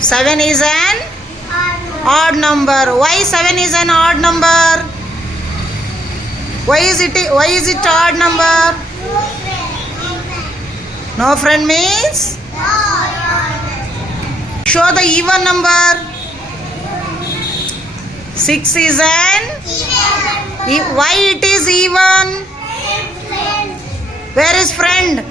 7 is an odd number. Why 7 is an odd number? Why is it odd number? No friend means? Show the even number. 6 is an? Why it is even? Where is friend?